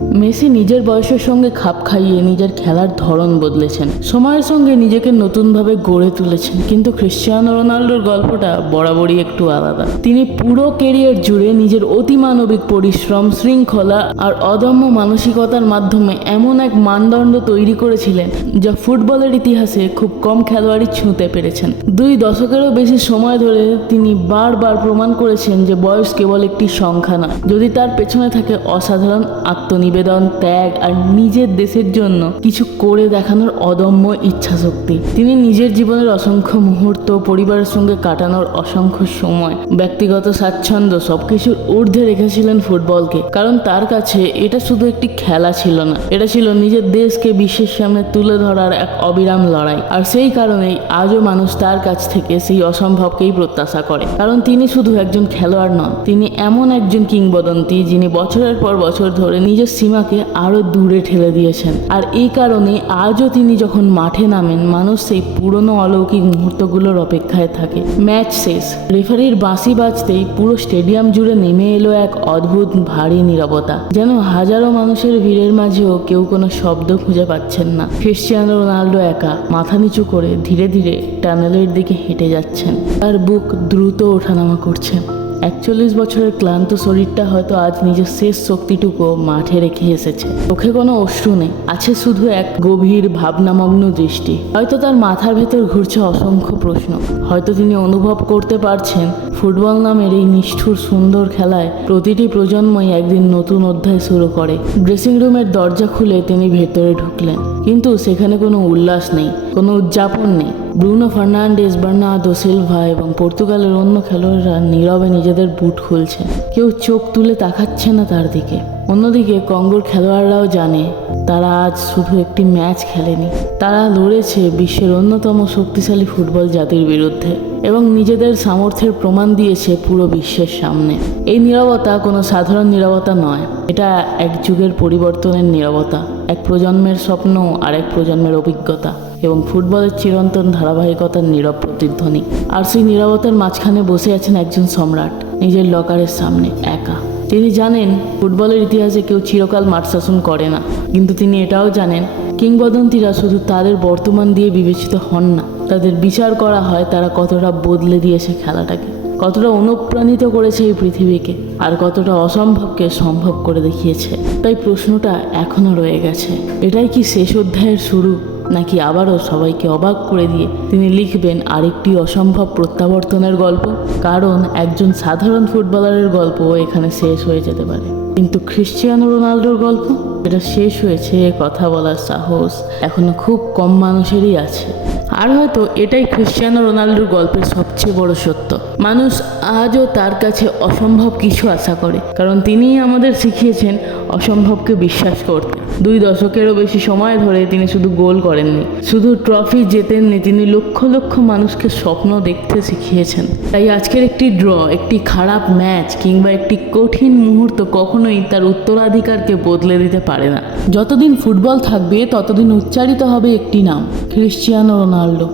Messi নিজের বয়সের সঙ্গে খাপ খাইয়ে নিজের খেলার ধরন বদলেছেন, সময়ের সঙ্গে নিজেকে নতুনভাবে গড়ে তুলেছেন। কিন্তু ক্রিশ্চিয়ানো রোনাল্ডোর গল্পটা বরাবরই একটু আলাদা। তিনি পুরো ক্যারিয়ার জুড়ে নিজের অতিমানবিক পরিশ্রম, শৃঙ্খলা আর অদম্য মানসিকতার মাধ্যমে এমন এক মানদণ্ড তৈরি করেছিলেন যা ফুটবলের ইতিহাসে খুব কম খেলোয়াড়ই ছুঁতে পেরেছেন। 2 দশকেরও বেশি সময় ধরে তিনি বারবার প্রমাণ করেছেন যে বয়স কেবল একটি সংখ্যা না, যদি তার পেছনে থাকে অসাধারণ আত্মনিবেদন, ত্যাগ আর নিজের দেশের জন্য কিছু করে দেখানোর অদম্য ইচ্ছাশক্তি। তিনি নিজের জীবনের অসংখ্য মুহূর্ত, পরিবারের সঙ্গে কাটানোর অসংখ্য সময়, ব্যক্তিগত স্বাচ্ছন্দ্য সবকিছুর ঊর্ধ্বে রেখেছিলেন ফুটবলকে। কারণ তার কাছে এটা শুধু একটি খেলা ছিল না, এটা ছিল নিজের দেশকে বিশ্বের সামনে তুলে ধরার এক অবিরাম লড়াই। আর সেই কারণেই আজও মানুষ তার কাছ থেকে সেই অসম্ভবকেই প্রত্যাশা করে। কারণ তিনি শুধু একজন খেলোয়াড় নন, তিনি এমন একজন কিংবদন্তি যিনি বছরের পর বছর ধরে নিজের সীমাকে আরো দূরে ঠেলে দিয়েছেন। আর এই কারণে আজও তিনি যখন মাঠে নামেন, মানুষ সেই পুরনো অলৌকিক মুহূর্তগুলোর অপেক্ষায় থাকে। ম্যাচ শেষ, রেফারির বাঁশি বাজতেই পুরো স্টেডিয়াম জুড়ে নেমে এলো এক অদ্ভুত ভারী নীরবতা, যেন হাজারো মানুষের ভিড়ের মাঝেও কেউ কোনো শব্দ খুঁজে পাচ্ছেন না। ক্রিশ্চিয়ানো রোনাল্ডো একা মাথা নিচু করে ধীরে ধীরে টানেলের দিকে হেঁটে যাচ্ছেন। তার বুক দ্রুত ওঠানামা করছে। 41 বছরের ক্লান্ত শরীরটা হয়তো আজ নিজের শেষ শক্তিটুকু মাঠে রেখে এসেছে। চোখে কোনো অশ্রু নেই, আছে শুধু এক গভীর ভাবনামগ্ন দৃষ্টি। হয়তো তার মাথার ভেতর ঘুরছে অসংখ্য প্রশ্ন। হয়তো তিনি অনুভব করতে পারছেন ফুটবল নামের এই নিষ্ঠুর সুন্দর খেলায় প্রতিটি প্রজন্মই একদিন নতুন অধ্যায় শুরু করে। ড্রেসিং রুমের দরজা খুলে তিনি ভেতরে ঢুকলেন, কিন্তু সেখানে কোনো উল্লাস নেই, কোনো উদযাপন নেই। ব্রুনো ফার্নান্ডেজ, বার্নার্দো সিলভা এবং পর্তুগালের অন্য খেলোয়াড়রা নীরবে নিজেদের বুট খুলছে। কেউ চোখ তুলে তাকাচ্ছে না তার দিকে। অন্যদিকে কঙ্গোর খেলোয়াড়রাও জানে তারা আজ শুধু একটি ম্যাচ খেলেনি, তারা লড়েছে বিশ্বের অন্যতম শক্তিশালী ফুটবল জাতির বিরুদ্ধে এবং নিজেদের সামর্থ্যের প্রমাণ দিয়েছে পুরো বিশ্বের সামনে। এই নীরবতা কোনো সাধারণ নীরবতা নয়, এটা এক যুগের পরিবর্তনের নীরবতা, এক প্রজন্মের স্বপ্ন আর এক প্রজন্মের অভিজ্ঞতা এবং ফুটবলের চিরন্তন ধারাবাহিকতার নীরব প্রতিধ্বনি। আর সেই নীরবতার মাঝখানে বসে আছেন একজন সম্রাট, নিজের লকারের সামনে একা। তিনি জানেন ফুটবলের ইতিহাসে কেউ চিরকাল মাঠ শাসন করে না, কিন্তু তিনি এটাও জানেন কিংবদন্তিরা শুধু তাদের বর্তমান দিয়ে বিবেচিত হন না, তাদের বিচার করা হয় তারা কতটা বদলে দিয়েছে খেলাটাকে, কতটা অনুপ্রাণিত করেছে এই পৃথিবীকে, আর কতটা অসম্ভবকে সম্ভব করে দেখিয়েছে। তাই প্রশ্নটা এখনও রয়ে গেছে, এটাই কি শেষ অধ্যায়ের শুরু, নাকি আবারও সবাইকে অবাক করে দিয়ে তিনি লিখবেন আরেকটি অসম্ভব প্রত্যাবর্তনের গল্প? কারণ একজন সাধারণ ফুটবলারের গল্প এখানে শেষ হয়ে যেতে পারে, কিন্তু ক্রিশ্চিয়ানো রোনাল্ডোর গল্প, এটা শেষ হয়েছে কথা বলার সাহস এখনো খুব কম মানুষেরই আছে। আর হয়তো এটাই ক্রিশ্চিয়ানো রোনাল্ডোর গল্পের সবচেয়ে বড় সত্য। মানুষ আজও তার কাছে অসম্ভব কিছু আশা করে, কারণ তিনিই আমাদের শিখিয়েছেন অসম্ভবকে বিশ্বাস করতে। 2 দশকেরও বেশি সময় ধরে তিনি শুধু গোল করেননি, শুধু ট্রফি জেতেননি, তিনি লক্ষ লক্ষ মানুষকে স্বপ্ন দেখতে শিখিয়েছেন। তাই আজকের একটি ড্র, একটি খারাপ ম্যাচ কিংবা একটি কঠিন মুহূর্ত কখনোই তার উত্তরাধিকারকে বদলে দিতে পারে না। যতদিন ফুটবল থাকবে ততদিন উচ্চারিত হবে একটি নাম, ক্রিশ্চিয়ানো রোনাল্ডো।